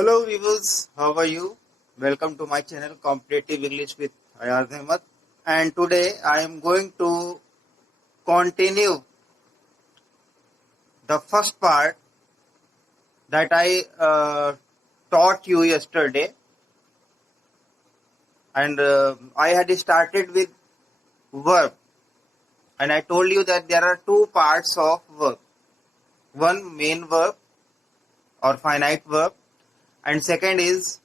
Hello viewers, how are you? Welcome to my channel Competitive English with Ayaz Ahmed, and today I am going to continue the first part that I taught you yesterday, and I had started with verb, and I told you that there are two parts of verb. One main verb or finite verb, and second is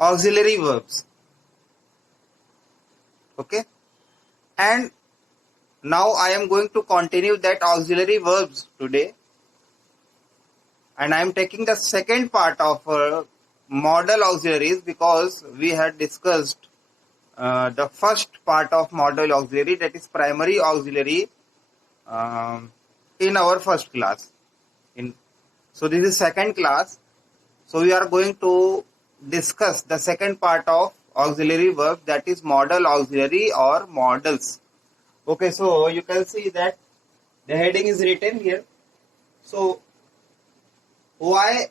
auxiliary verbs. Okay, and now I am going to continue that auxiliary verbs today, and I am taking the second part of modal auxiliaries because we had discussed the first part of modal auxiliary, that is primary auxiliary, in our first class. So this is second class. So we are going to discuss the second part of auxiliary verb, that is modal auxiliary or modals. Okay, so you can see that the heading is written here. So why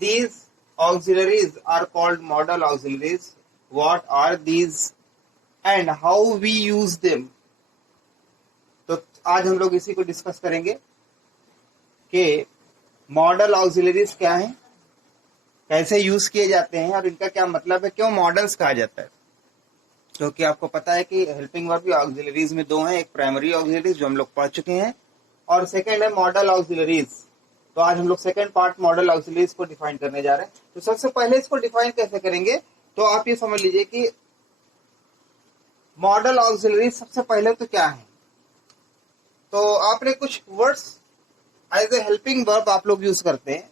these auxiliaries are called modal auxiliaries, what are these and how we use them. तो आज हम लोग इसी को discuss करेंगे कि model auxiliaries क्या हैं, कैसे यूज किए जाते हैं और इनका क्या मतलब है, क्यों मॉडल्स कहा जाता है. क्योंकि आपको पता है कि हेल्पिंग वर्ब ऑक्सिलरीज में दो हैं, एक प्राइमरी ऑक्सिलरीज जो हम लोग पढ़ चुके हैं और सेकंड है मॉडल ऑक्सिलरीज. तो आज हम लोग सेकंड पार्ट मॉडल ऑक्सिलरीज को डिफाइन करने जा रहे हैं. तो सबसे पहले इसको डिफाइन कैसे करेंगे, तो आप ये समझ लीजिए कि मॉडल ऑक्सिलरीज सबसे पहले तो क्या है. तो आपने कुछ words as a helping verb आप लोग यूज करते हैं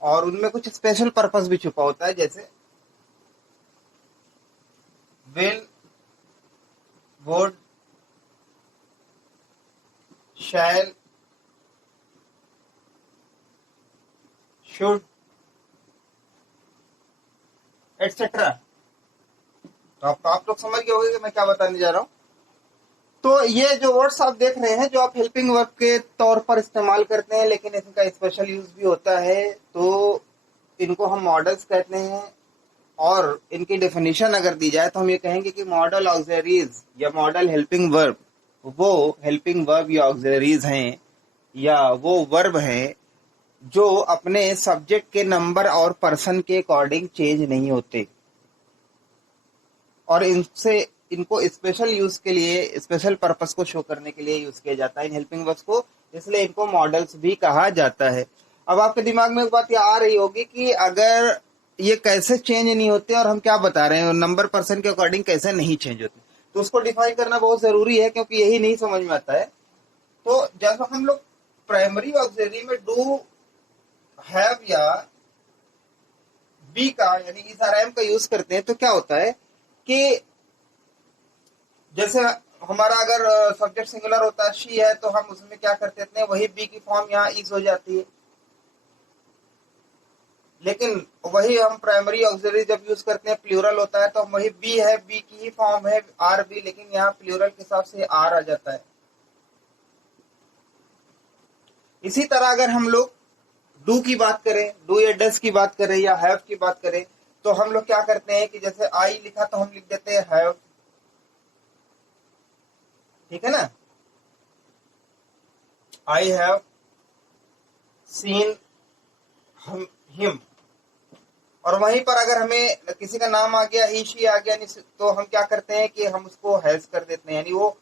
और उनमें कुछ स्पेशल पर्पस भी छुपा होता है, जैसे will, would, shall, should, etcetera. तो आप लोग समझ गए होंगे कि मैं क्या बताने जा रहा हूं. तो ये जो वर्ड्स आप देख रहे हैं जो आप हेल्पिंग वर्ब के तौर पर इस्तेमाल करते हैं, लेकिन इनका स्पेशल यूज भी होता है, तो इनको हम मॉडल्स कहते हैं. और इनकी डेफिनेशन अगर दी जाए तो हम ये कहेंगे कि मॉडल ऑक्सिलरीज या मॉडल हेल्पिंग वर्ब वो हेल्पिंग वर्ब या ऑक्सिलरीज हैं या वो वर्ब हैं जो अपने सब्जेक्ट के नंबर और पर्सन के अकॉर्डिंग चेंज नहीं होते और इनको स्पेशल यूज के लिए, स्पेशल पर्पस को शो करने के लिए यूज किया जाता है इन हेल्पिंग वर्ब्स को, इसलिए इनको मॉडल्स भी कहा जाता है. अब आपके दिमाग में एक बात ये आ रही होगी कि अगर ये कैसे चेंज नहीं होते और हम क्या बता रहे हैं, नंबर पर्सन के अकॉर्डिंग कैसे नहीं चेंज होते, तो उसको डिफाइन करना बहुत जरूरी है क्योंकि यही नहीं समझ में आता है. तो जब हम लोग प्राइमरी ऑक्सिलरी में डू, हैव या बी का यानी इस आरएम का यूज करते हैं तो क्या होता है कि जैसे हमारा अगर सब्जेक्ट सिंगुलर होता है शी है तो हम उसमें क्या कर देते हैं, वही बी की फॉर्म यहाँ इज हो जाती है. लेकिन वही हम प्राइमरी ऑक्सिलरी जब यूज करते हैं प्लूरल होता है तो वही बी है, बी की ही फॉर्म है आर बी, लेकिन यहाँ प्लूरल के हिसाब से आर आ जाता है. इसी तरह अगर हम लोग डू की बात करें, डू या डस की बात करें या हैव की बात करें, तो हम लोग क्या करते हैं कि जैसे आई लिखा तो हम लिख देते हैं हैव, ठीक है ना. I have seen him. और वहीं पर अगर हमें किसी का नाम आ गया, ही शी आ गया, तो हम क्या करते हैं कि हम उसको हैज कर देते हैं, यानी वो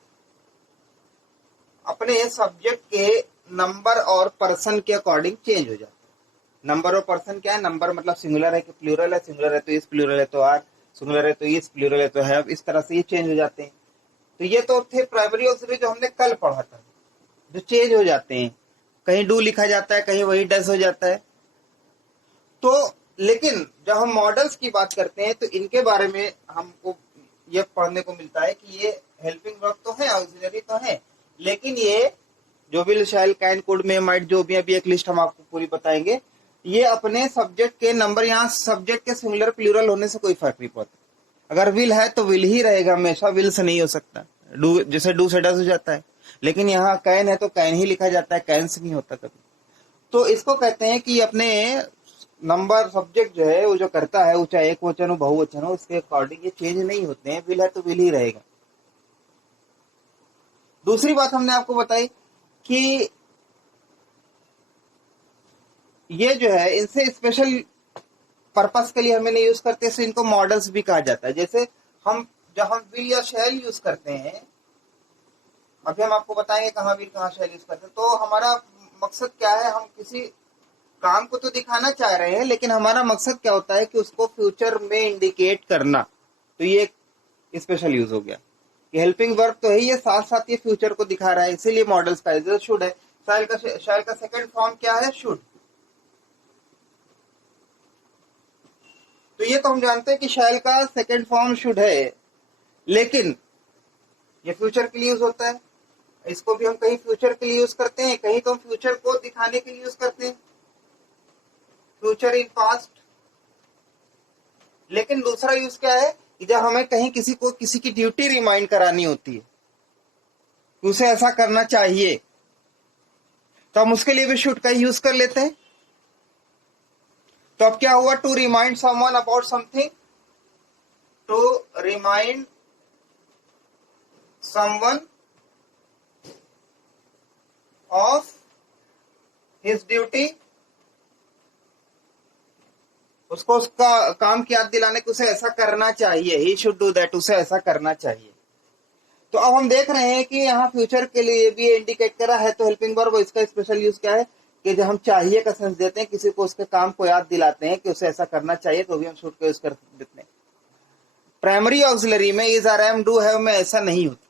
अपने सब्जेक्ट के नंबर और पर्सन के अकॉर्डिंग चेंज हो जाता है. नंबर और पर्सन क्या है, नंबर मतलब सिंगुलर है कि प्लूरल है, सिंगुलर है तो इस, प्लूरल है तो आर, सिंगुलर है तो इस, प्लूरल है तो हैव, इस तरह से ये चेंज हो जाते हैं. तो ये तो थे प्राइमरी ऑक्सिलरी जो हमने कल पढ़ा था, जो चेंज हो जाते हैं, कहीं डू लिखा जाता है, कहीं वही डस हो जाता है. तो लेकिन जब हम मॉडल्स की बात करते हैं तो इनके बारे में हमको ये पढ़ने को मिलता है कि ये हेल्पिंग वर्ब तो है, ऑक्सिलरी तो है, लेकिन ये जो will, shall, can, could, may, might, जो भी अभी एक लिस्ट हम आपको पूरी बताएंगे, ये अपने सब्जेक्ट के नंबर, यहाँ सब्जेक्ट के सिंगुलर प्लूरल होने से कोई फर्क नहीं पड़ता. अगर विल है तो विल ही रहेगा हमेशा, विल से नहीं हो सकता. डू जैसे डू से डस हो जाता है, लेकिन यहाँ कैन है तो कैन ही लिखा जाता है, कैन से नहीं होता कभी. तो इसको कहते हैं कि अपने नंबर सब्जेक्ट जो है वो जो करता है, वो चाहे एक वचन हो बहुवचन हो, इसके अकॉर्डिंग ये चेंज नहीं होते हैं। विल है तो विल ही रहेगा। दूसरी बात हमने आपको बताई कि ये जो है इनसे स्पेशल पर्पस के लिए हमें नहीं यूज करते, इससे इनको मॉडल्स भी कहा जाता है। जैसे हम जब हम विल या शैल यूज करते हैं, अभी हम आपको बताएंगे कहाँ विल कहाँ शैल यूज करते हैं, तो हमारा मकसद क्या है, हम किसी काम को तो दिखाना चाह रहे हैं, लेकिन हमारा मकसद क्या होता है कि उसको फ्यूचर में इंडिकेट करना। तो ये एक स्पेशल यूज हो गया। ये हेल्पिंग वर्ब तो है, ये साथ साथ ये फ्यूचर को दिखा रहा है, इसीलिए मॉडल्स का जैसे शुड है। शैल का सेकंड फॉर्म क्या है, शुड। तो ये तो हम जानते हैं कि शैल का सेकंड फॉर्म शुड है, लेकिन ये फ्यूचर के लिए यूज होता है। इसको भी हम कहीं फ्यूचर के लिए यूज करते हैं, कहीं तो हम फ्यूचर को दिखाने के लिए यूज करते हैं, फ्यूचर इन पास्ट। लेकिन दूसरा यूज क्या है कि जब हमें कहीं किसी को किसी की ड्यूटी रिमाइंड करानी होती है, तो उसे ऐसा करना चाहिए, तो हम उसके लिए भी शुड का यूज कर लेते हैं। तो अब क्या हुआ, to remind someone about something, to remind someone of his duty, उसको उसका काम की याद दिलाने को, उसे ऐसा करना चाहिए, ही शुड डू दैट, उसे ऐसा करना चाहिए। तो अब हम देख रहे हैं कि यहाँ फ्यूचर के लिए भी इंडिकेट करा है, तो हेल्पिंग वर्ब इसका स्पेशल यूज क्या है कि जब हम चाहिए का सेंस देते हैं, किसी को उसके काम को याद दिलाते हैं कि उसे ऐसा करना चाहिए, तो भी हम शुड का यूज कर देते हैं। प्राइमरी ऑक्सिलरी में is R am do have में ऐसा नहीं होता,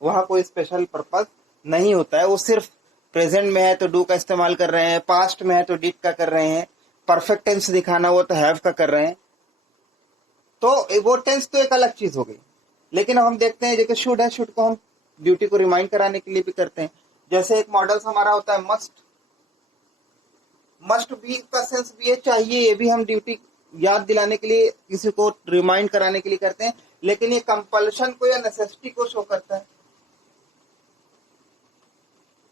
वहां कोई स्पेशल पर्पस नहीं होता है। वो सिर्फ प्रेजेंट में है तो डू का इस्तेमाल कर रहे हैं, पास्ट में है तो डिड का कर रहे हैं, परफेक्ट टेंस दिखाना वो तो हैव का कर रहे हैं। तो वो टेंस तो एक अलग चीज हो गई। लेकिन हम देखते हैं जैसे शुड है, शुड को हम ड्यूटी को रिमाइंड कराने के लिए भी करते हैं। जैसे एक मॉडल हमारा होता है मस्ट, मस्ट भी का सेंस भी है चाहिए, ये भी हम ड्यूटी याद दिलाने के लिए, किसी को रिमाइंड कराने के लिए करते हैं। लेकिन ये कंपल्शन को या नेसेसिटी को शो करता है।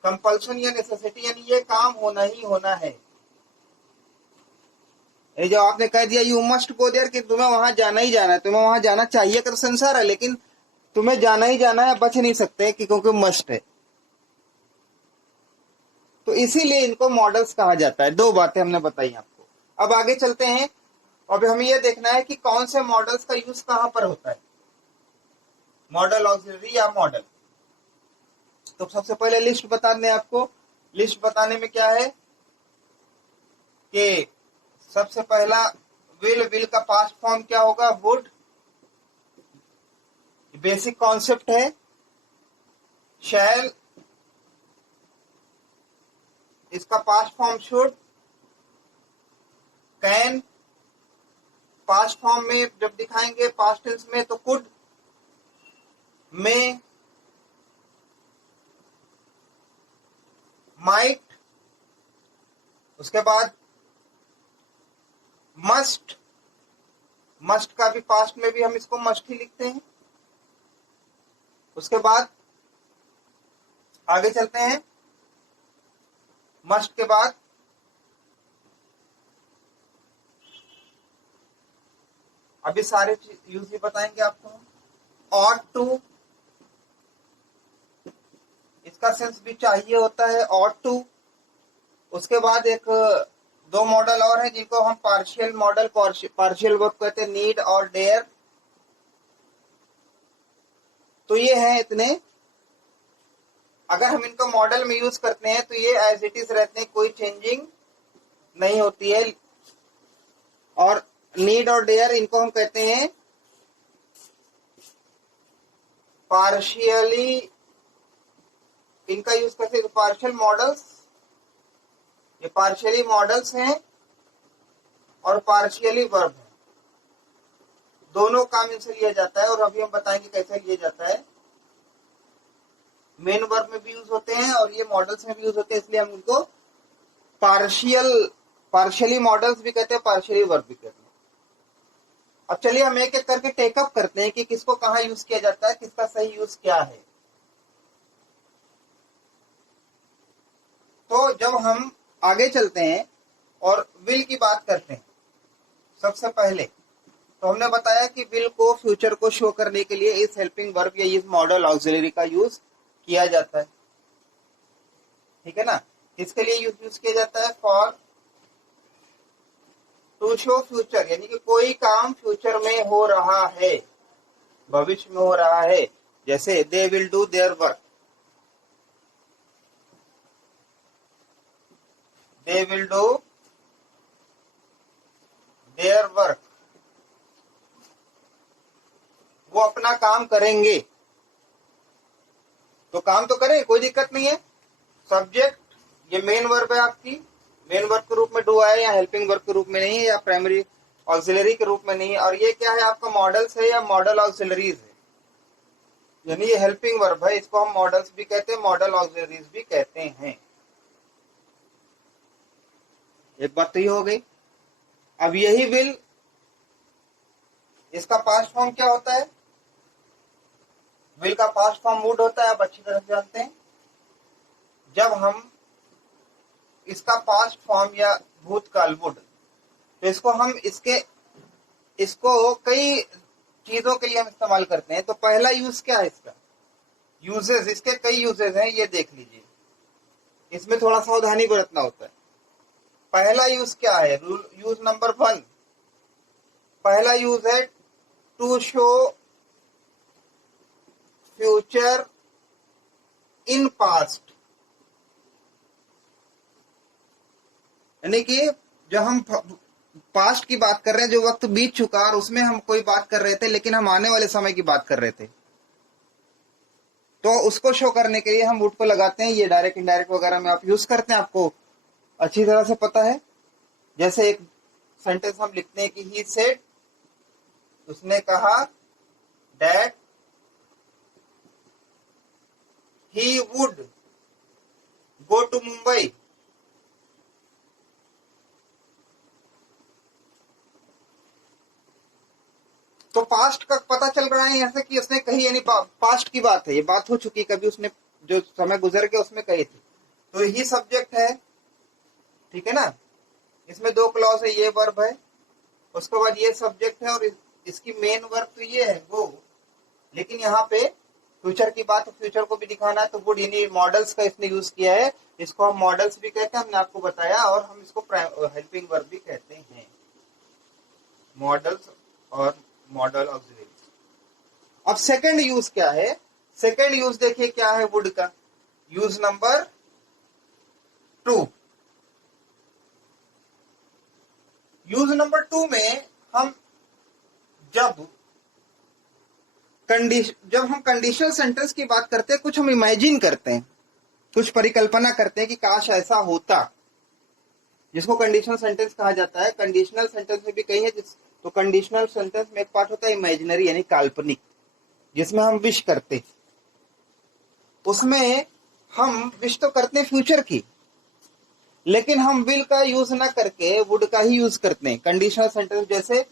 कंपल्शन या नेसेसिटी यानी ये काम होना ही होना है। ये जो आपने कह दिया यू मस्ट गो देयर, कि तुम्हें वहां जाना ही जाना है, तुम्हें वहां जाना चाहिए कर संसार है, लेकिन तुम्हें जाना ही जाना है, बच नहीं सकते कि क्योंकि मस्ट है। तो इसीलिए इनको मॉडल्स कहा जाता है। दो बातें हमने बताई आपको। अब आगे चलते हैं, अब हमें यह देखना है कि कौन से मॉडल्स का यूज कहां पर होता है, मॉडल ऑक्सिलरी या मॉडल। तो सबसे पहले लिस्ट बता दें आपको। लिस्ट बताने में क्या है कि सबसे पहला विल, विल का पास्ट फॉर्म क्या होगा, वुड। बेसिक कॉन्सेप्ट है। शैल, इसका past form should. Can, past form में जब दिखाएंगे पास्ट टेंस में तो कुड। में, माइट, उसके बाद मस्ट, मस्ट का भी पास्ट में भी हम इसको मस्ट ही लिखते हैं। उसके बाद आगे चलते हैं, मस्ट के बाद अभी सारे यूज भी बताएंगे आपको। ऑट टू, इसका सेंस भी चाहिए होता है, ऑट टू। उसके बाद एक दो मॉडल और हैं जिनको हम पार्शियल मॉडल, पार्शियल वर्ब कहते हैं, नीड और डेयर। तो ये हैं इतने। अगर हम इनको मॉडल में यूज करते हैं तो ये एज इट इज रहते हैं, कोई चेंजिंग नहीं होती है। और नीड और डेयर इनको हम कहते हैं पार्शियली, इनका यूज करते हैं पार्शियल मॉडल्स। ये पार्शियली मॉडल्स हैं और पार्शियली वर्ब है, दोनों काम इनसे लिया जाता है। और अभी हम बताएंगे कैसे लिया जाता है। मेन वर्ब में भी यूज होते हैं और ये मॉडल्स में भी यूज होते हैं, इसलिए हम इनको पार्शियली मॉडल्स भी कहते हैं, पार्शियली वर्ब भी कहते हैं। अब चलिए हम एक एक करके टेकअप करते हैं कि किसको कहां यूज किया जाता है, किसका सही यूज क्या है। तो जब हम आगे चलते हैं और विल की बात करते हैं। सबसे पहले तो हमने बताया कि विल को फ्यूचर को शो करने के लिए इस हेल्पिंग वर्ब या इस मॉडल ऑक्सिलरी का यूज किया जाता है, ठीक है ना। किसके लिए यूज किया जाता है? फॉर टू शो फ्यूचर, यानी कि कोई काम फ्यूचर में हो रहा है, भविष्य में हो रहा है। जैसे they will do their work, they will do their work, वो अपना काम करेंगे। तो काम तो करें, कोई दिक्कत नहीं है। सब्जेक्ट ये मेन वर्ब है आपकी, मेन वर्ब के रूप में डू आया, या हेल्पिंग वर्ब के रूप में नहीं है, या प्राइमरी ऑक्सिलरी के रूप में नहीं है। और ये क्या है आपका? मॉडल्स है या मॉडल ऑक्सिलरीज है, यानी ये हेल्पिंग वर्ब है। इसको हम मॉडल्स भी कहते हैं, मॉडल ऑक्सिलरीज भी कहते हैं। एक बात तो ये हो गई। अब यही विल, इसका पास्ट फॉर्म क्या होता है? विल का पास्ट फॉर्म वुड होता है, आप अच्छी तरह से जानते हैं। जब हम इसका पास्ट फॉर्म या भूतकाल वुड, तो इसको हम इसको कई चीजों के लिए हम इस्तेमाल करते हैं। तो पहला यूज क्या है इसका? यूजेस, इसके कई यूजेस हैं, ये देख लीजिए। इसमें थोड़ा सावधानी बरतना होता है। पहला यूज क्या है? यूज नंबर 1, पहला यूज है to show future in past, यानी कि जब हम पास्ट की बात कर रहे हैं, जो वक्त बीत चुका और उसमें हम कोई बात कर रहे थे, लेकिन हम आने वाले समय की बात कर रहे थे, तो उसको शो करने के लिए हम वुड को लगाते हैं। ये डायरेक्ट इनडायरेक्ट वगैरह में आप यूज करते हैं, आपको अच्छी तरह से पता है। जैसे एक सेंटेंस हम लिखते हैं कि ही सेड, उसने कहा, that he would go to Mumbai, तो पास्ट का पता चल रहा है यहाँ से कि उसने कही, यानी पास्ट की बात है, ये बात हो चुकी, कभी उसने जो समय गुजर के उसमें कही थी। तो यही सब्जेक्ट है, ठीक है ना। इसमें 2 क्लॉज है, ये वर्ब है, उसके बाद ये सब्जेक्ट है, और इसकी मेन वर्ब तो ये है वो। लेकिन यहाँ पे फ्यूचर की बात, फ्यूचर को भी दिखाना है, तो वुड यानी मॉडल्स का इसने यूज किया है। इसको हम मॉडल्स भी कहते हैं, हमने आपको बताया, और हम इसको हेल्पिंग वर्ब भी कहते हैं, मॉडल्स और मॉडल ऑक्सिलरी। अब सेकंड यूज क्या है? सेकंड यूज देखिए क्या है वुड का। यूज नंबर 2, यूज नंबर 2 में हम जब हम कंडीशनल सेंटेंस की बात करते हैं, कुछ हम इमेजिन करते हैं, कुछ परिकल्पना करते हैं कि काश ऐसा होता, जिसको कंडीशनल सेंटेंस कहा जाता है। कंडीशनल सेंटेंस में भी कई है, तो कंडीशनल सेंटेंस में एक पार्ट होता है इमेजिनरी, यानी काल्पनिक, जिसमें हम विश करते, उसमें हम विश तो करते हैं फ्यूचर की, लेकिन हम विल का यूज ना करके वुड का ही यूज करते हैं कंडीशनल सेंटेंस। जैसे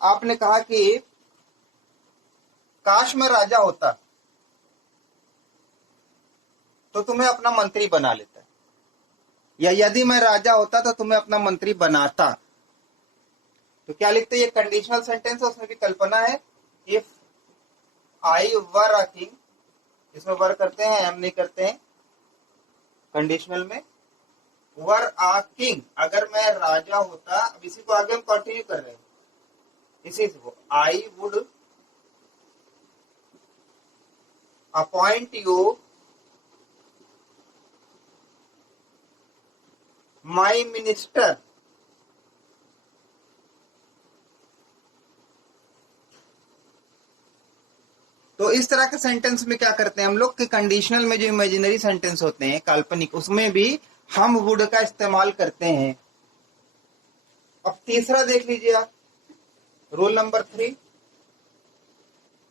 आपने कहा कि काश मैं राजा होता, तो तुम्हें अपना मंत्री बना लेता, या यदि मैं राजा होता तो तुम्हें अपना मंत्री बनाता। तो क्या लिखते हैं? ये कंडीशनल सेंटेंस है, उसमें भी कल्पना है। If I were a king, इसमें वर करते हैं, एम नहीं करते हैं कंडीशनल में। वर अ किंग, अगर मैं राजा होता, अब इसी को आगे हम कंटिन्यू कर रहे हैं, इसी से वो, I would appoint you my minister. तो इस तरह के सेंटेंस में क्या करते हैं हम लोग कि कंडीशनल में जो इमेजिनरी सेंटेंस होते हैं काल्पनिक, उसमें भी हम वुड का इस्तेमाल करते हैं। अब तीसरा देख लीजिए आप, रूल नंबर 3,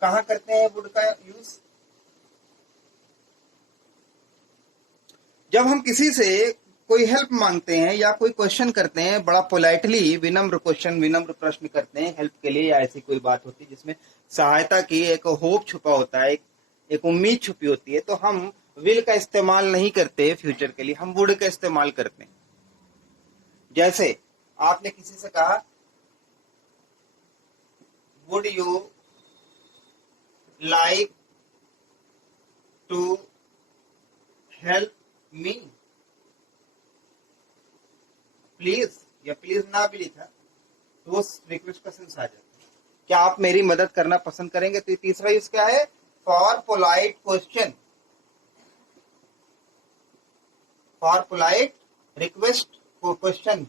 कहां करते हैं वुड का यूज? जब हम किसी से कोई हेल्प मांगते हैं या कोई क्वेश्चन करते हैं, बड़ा पोलाइटली विनम्र क्वेश्चन, विनम्र प्रश्न करते हैं हेल्प के लिए, या ऐसी कोई बात होती है जिसमें सहायता की एक होप छुपा होता है, एक उम्मीद छुपी होती है, तो हम विल का इस्तेमाल नहीं करते फ्यूचर के लिए, हम वुड का इस्तेमाल करते हैं। जैसे आपने किसी से कहा would you like to help me, please, या प्लीज ना भी लिखा तो वो रिक्वेस्ट का सेंस आ जाता है, क्या आप मेरी मदद करना पसंद करेंगे। तो तीसरा यूज क्या है, for polite question, for polite request question.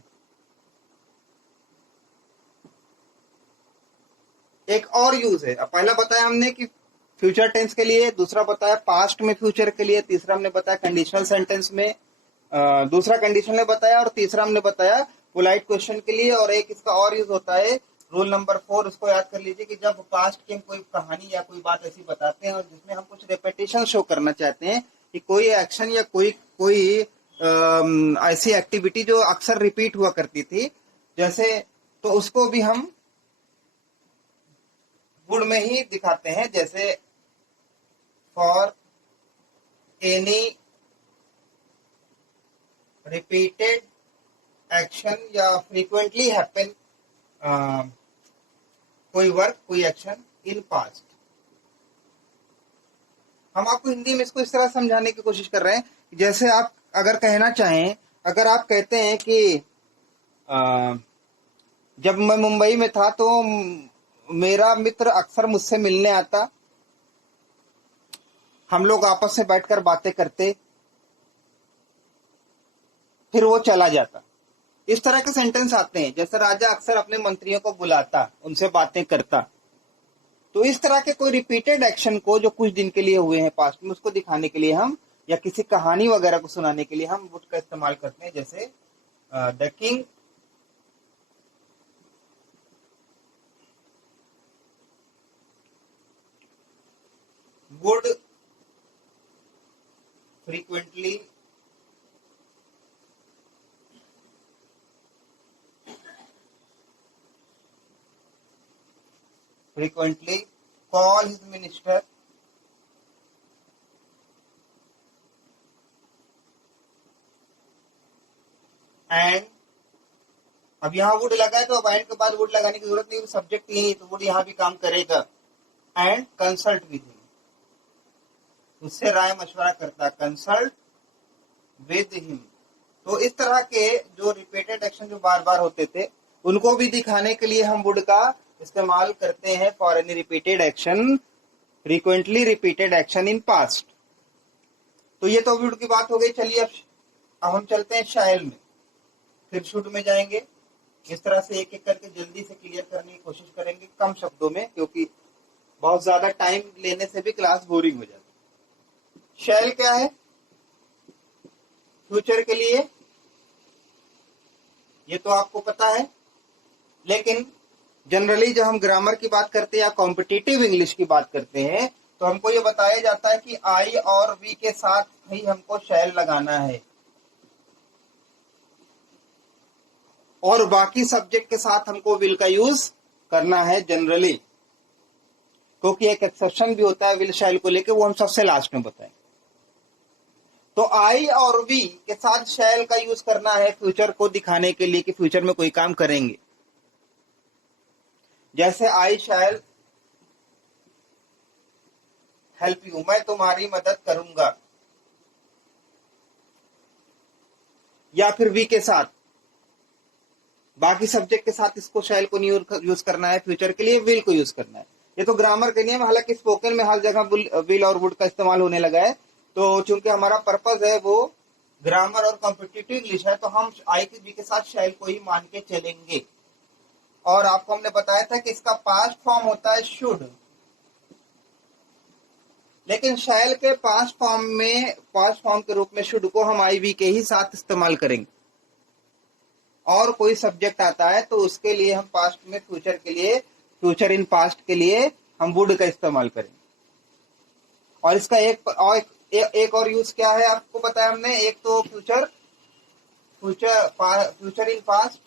एक और यूज है, अब पहला बताया हमने कि फ्यूचर टेंस के लिए, दूसरा बताया पास्ट में फ्यूचर के लिए, तीसरा हमने बताया कंडीशनल सेंटेंस में, दूसरा कंडीशन में बताया, और तीसरा हमने बताया पोलाइट क्वेश्चन के लिए। और एक इसका और यूज होता है रूल नंबर 4, उसको याद कर लीजिए कि जब पास्ट की हम कोई कहानी या कोई बात ऐसी बताते हैं और जिसमें हम कुछ रेपिटेशन शो करना चाहते हैं कि कोई एक्शन या कोई ऐसी एक्टिविटी जो अक्सर रिपीट हुआ करती थी, जैसे, तो उसको भी हम वुड में ही दिखाते हैं। जैसे फॉर एनी रिपीटेड एक्शन या फ्रीक्वेंटली हैपन, कोई वर्क, कोई एक्शन इन पास्ट। हम आपको हिंदी में इसको इस तरह समझाने की कोशिश कर रहे हैं, जैसे आप अगर कहना चाहें, अगर आप कहते हैं कि जब मैं मुंबई में था तो मेरा मित्र अक्सर मुझसे मिलने आता, हम लोग आपस में बैठकर बातें करते, फिर वो चला जाता। इस तरह के सेंटेंस आते हैं, जैसे राजा अक्सर अपने मंत्रियों को बुलाता, उनसे बातें करता। तो इस तरह के कोई रिपीटेड एक्शन को जो कुछ दिन के लिए हुए हैं पास्ट में, उसको दिखाने के लिए हम, या किसी कहानी वगैरह को सुनाने के लिए हम वुड का इस्तेमाल करते हैं। जैसे the king would frequently call his minister and, अब यहाँ वुड लगा है तो अब एंड के बाद वुड लगाने की जरूरत नहीं, सब्जेक्ट यही है तो वुड यहाँ भी काम करेगा। एंड कंसल्ट विद हिम, उससे राय मशवरा करता, कंसल्ट विद हिम। तो इस तरह के जो रिपीटेड एक्शन जो बार बार होते थे, उनको भी दिखाने के लिए हम वुड का इस्तेमाल करते हैं for any repeated action, frequently repeated action in past. तो ये तो वुड की बात हो गई। चलिए अब हम चलते हैं शैल में, फिर शुड में जाएंगे। इस तरह से एक एक करके जल्दी से क्लियर करने की कोशिश करेंगे कम शब्दों में, क्योंकि बहुत ज्यादा टाइम लेने से भी क्लास बोरिंग हो जाती है। शैल क्या है फ्यूचर के लिए, ये तो आपको पता है, लेकिन जनरली जब हम ग्रामर की बात करते हैं या कॉम्पिटिटिव इंग्लिश की बात करते हैं, तो हमको ये बताया जाता है कि आई और वी के साथ ही हमको शैल लगाना है, और बाकी सब्जेक्ट के साथ हमको विल का यूज करना है जनरली, क्योंकि एक एक्सेप्शन भी होता है विल शैल को लेके, वो हम सबसे लास्ट में बताएंगे। तो आई और वी के साथ शैल का यूज करना है फ्यूचर को दिखाने के लिए कि फ्यूचर में कोई काम करेंगे। जैसे आई शैल हेल्प यू, मैं तुम्हारी मदद करूंगा। या फिर वी के साथ, बाकी सब्जेक्ट के साथ इसको शैल को नहीं यूज करना है फ्यूचर के लिए, विल को यूज करना है। ये तो ग्रामर के नियम, हालांकि स्पोकन में हर जगह विल और वुड का इस्तेमाल होने लगा है। तो चूंकि हमारा पर्पज है वो ग्रामर और कॉम्पिटिटिव इंग्लिश है, तो हम आई के वी के साथ शैल को ही मान के चलेंगे। और आपको हमने बताया था कि इसका पास्ट फॉर्म होता है शुड, लेकिन शैल के पास्ट फॉर्म के रूप में शुड को हम आई वी के ही साथ इस्तेमाल करेंगे। और कोई सब्जेक्ट आता है तो उसके लिए हम पास्ट में फ्यूचर के लिए, फ्यूचर इन पास्ट के लिए हम वुड का इस्तेमाल करेंगे। और इसका एक और यूज क्या है आपको बताया हमने, एक तो future in past.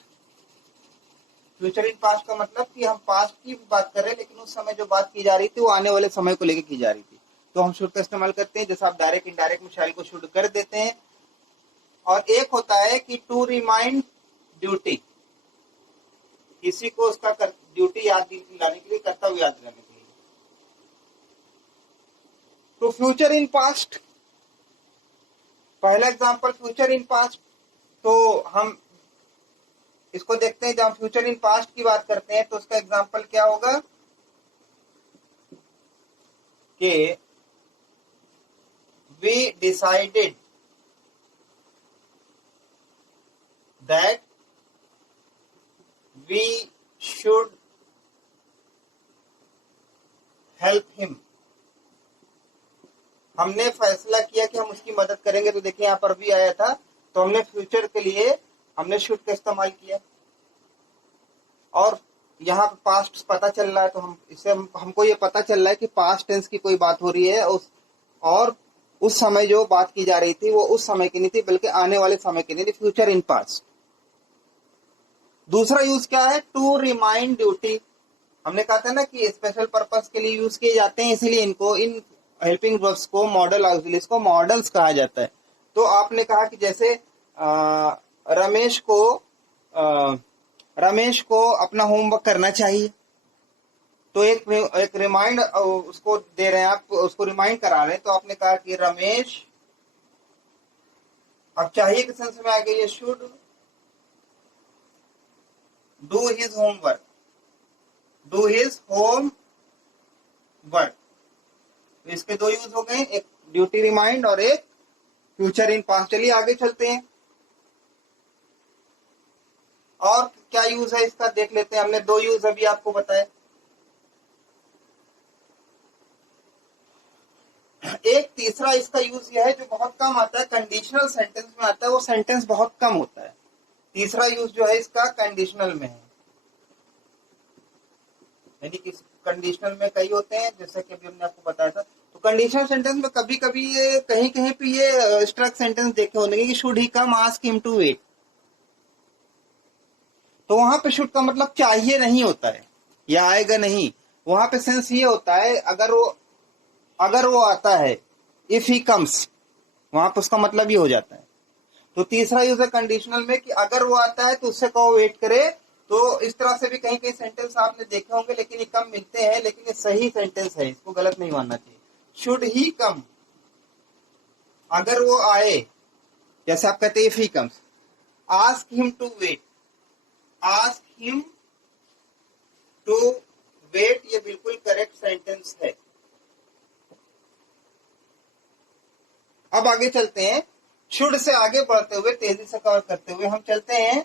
Future in past का मतलब कि हम पास्ट की बात कर रहे हैं, लेकिन उस समय जो बात की जा रही थी वो आने वाले समय को लेकर की जा रही थी। तो हम शुड का इस्तेमाल करते हैं, जैसे आप डायरेक्ट इनडायरेक्ट मिसाइल को शुड कर देते हैं। और एक होता है कि टू रिमाइंड ड्यूटी, किसी को उसका ड्यूटी याद दिलाने के लिए, कर्तव्य याद दिलाने के लिए। तो फ्यूचर इन पास्ट, पहला एग्जांपल फ्यूचर इन पास्ट। तो हम इसको देखते हैं, जब फ्यूचर इन पास्ट की बात करते हैं तो उसका एग्जांपल क्या होगा कि we decided that we should help him, हमने फैसला किया कि हम उसकी मदद करेंगे। तो देखिए यहाँ पर भी आया था, तो हमने फ्यूचर के लिए हमने शुड का इस्तेमाल किया। और यहाँ पर पास्ट पता चल रहा है, तो हम इससे हमको ये पता चल रहा है कि पास्ट टेंस की कोई बात हो रही है, और उस समय जो बात की जा रही थी वो उस समय की नहीं थी, बल्कि आने वाले समय की नहीं थी, फ्यूचर इन पास्ट। दूसरा यूज क्या है, टू रिमाइंड ड्यूटी। हमने कहा था ना कि स्पेशल पर्पस के लिए यूज किए जाते हैं, इसीलिए इनको, इन हेल्पिंग वर्ब्स को, मॉडल ऑक्सिलरीज को मॉडल्स कहा जाता है। तो आपने कहा कि जैसे रमेश को अपना होमवर्क करना चाहिए, तो एक रिमाइंड उसको दे रहे हैं, आप उसको रिमाइंड करा रहे हैं। तो आपने कहा कि रमेश, अब चाहिए के सेंस में आ गई है, should do his homework, do his home work. तो इसके दो यूज हो गए, एक ड्यूटी रिमाइंड और एक फ्यूचर इन पास्ट। चलिए आगे चलते हैं, और क्या यूज है इसका देख लेते हैं। हमने दो यूज अभी आपको बताए। एक तीसरा इसका यूज यह है जो बहुत कम आता है, कंडीशनल सेंटेंस में आता है, वो सेंटेंस बहुत कम होता है। तीसरा यूज जो है इसका कंडीशनल में है, यानी कि कंडीशनल में कई होते हैं, जैसे कि अभी हमने आपको बताया था। तो कंडीशनल सेंटेंस में कभी कभी ये कहीं कहीं पे ये स्ट्रक सेंटेंस देखे होंगे कि should he come ask him to wait. तो वहां पे शुड का मतलब चाहिए नहीं होता है, या आएगा नहीं। वहां पे सेंस ये होता है अगर वो आता है, इफ ही कम्स, वहां पे उसका मतलब ये हो जाता है। तो तीसरा यूज है कंडीशनल में कि अगर वो आता है तो उससे कहो वेट करे। तो इस तरह से भी कहीं कहीं सेंटेंस आपने देखे होंगे, लेकिन ये कम मिलते हैं, लेकिन ये सही सेंटेंस है, इसको गलत नहीं मानना चाहिए। शुड ही कम, अगर वो आए, जैसे आप कहते हैं if he comes. Ask him to wait, ask him to wait, ये बिल्कुल करेक्ट सेंटेंस है। अब आगे चलते हैं, शुड से आगे बढ़ते हुए, तेजी से कवर करते हुए हम चलते हैं